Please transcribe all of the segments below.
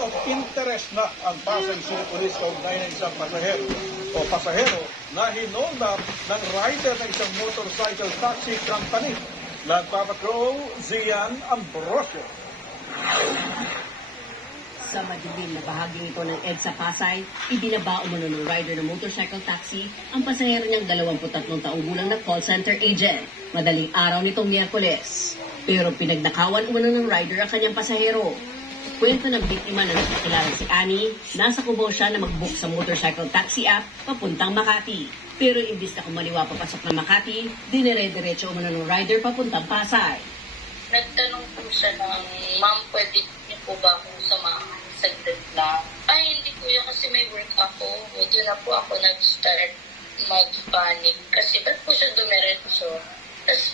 of interest na ang Pasay City Police kaugnay ng isang pasahero na hinulnap ng rider ng isang motorcycle taxi company. Nagpapatrol, Zian Ambrosio. Sa madilim na bahaging ito ng EDSA Pasay, ibinaba umano ng rider ng motorcycle taxi ang pasahero niyang 23 taong gulang na call center agent. Madaling araw nitong Miyerkules. Pero pinagnakawan umano ng rider ang kanyang pasahero. Kwento ng biktima na nakikilala si Annie, nasa Cubao siya na mag-book sa motorcycle taxi app papuntang Makati. Pero imbis na kumaliwa papasok ng Makati, dinire-diretso umano ng rider papuntang Pasay. Nagtanong po siya ng, ma'am, pwede niyo po ba akong samahan saglit lang? Ay, hindi po yun kasi may work ako. Doon na po ako nag-start mag-panic. Kasi ba't po siya dumiretso? Tapos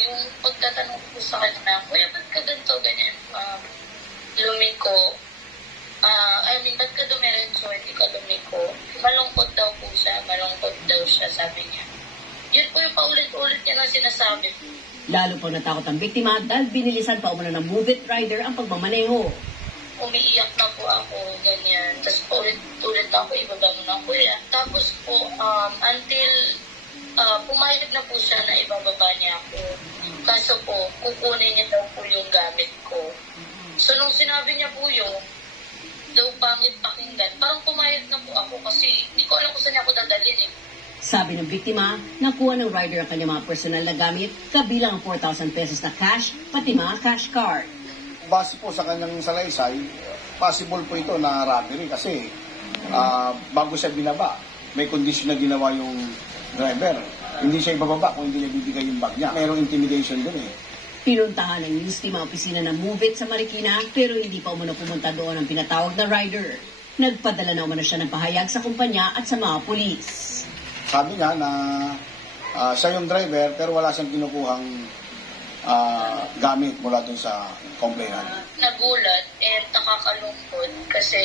yung pagtatanong ko sa kanya, kuya, ba't ka ganito, ganyan? Lumiko. Ba't ka dumiretso, hindi ka lumiko? Malungkot daw po siya, sabi niya. Yun po yung paulit-ulit niya na sinasabi. Lalo po natakot ang biktima dahil binilisan pa umano ng Move It rider ang pagmamaneho. Umiiyak na po ako, ganyan. Tapos paulit-ulit ako, ibabano ng kuya. Tapos po, until pumayag na po siya na ibababa niya ako. Kaso po, kukunin niya daw po yung gamit ko. So, nung sinabi niya po yung daw pangit pakinggan, parang pumayag na po ako kasi hindi ko alam kung saan niya ako dadalhin eh. Sabi ng biktima, nakuha ng rider ang kanyang mga personal na gamit, kabilang ang 4,000 pesos na cash, pati mga cash card. Base po sa kanyang salaysay, possible po ito na robbery kasi bago siya binaba, may kondisyon na ginawa yung driver. Hindi siya ibababa kung hindi niya bibigay yung bag niya. Mayroong intimidation din eh. Pinuntahan ng news team ang opisina ng Move It sa Marikina pero hindi pa umano pumunta doon ang pinatawag na rider. Nagpadala na umano siya ng pahayag sa kumpanya at sa mga pulis. Sabi niya na siya yung driver pero wala siyang kinukuhang gamit mula dun sa complainant. Nagulat and nakakalungkot kasi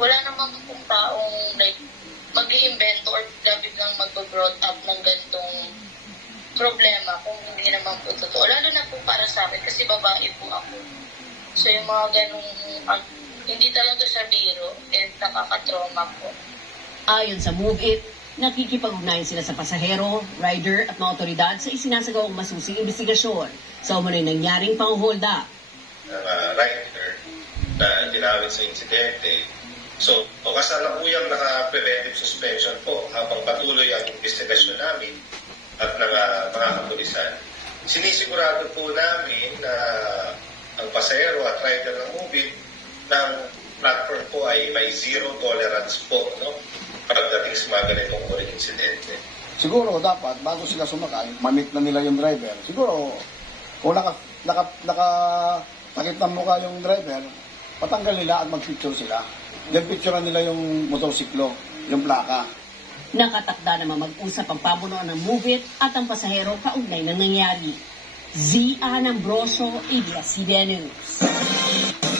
wala namang kung taong like mag-i-invento or biglang mag-brought up ng ganitong problema kung hindi naman po totoo. Lalo na po para sa akin kasi babae po ako. So yung mga ganung hindi talaga siya biro and nakakatrauma po. Ayon sa Move It, nakikipag-ugnayan sila sa pasahero, rider at mga otoridad sa isinasagawang masusing investigasyon sa umano'y nangyaring pang-hold up. Rider na ginamit sa insidente. So, kasalukuyang naka-preventive suspension po habang patuloy ang investigasyon namin at ng mga kapulisan. Sinisigurado po namin na ang pasahero at rider ng Move It ng platform po ay may zero tolerance po, no? Pagdating sa mga ganitong ulit insidente. Siguro dapat, bago sila sumakay, mamit na nila yung driver. Siguro, kung nakakit ng mukha yung driver, patanggal nila at mag-picture sila. Then picturean nila yung motorsiklo, yung plaka. Nakatakda naman mag-usap ang pamunuan ng Move It at ang pasahero kaugnay ng nangyari. Zian Ambrosio, ABS-CBN News.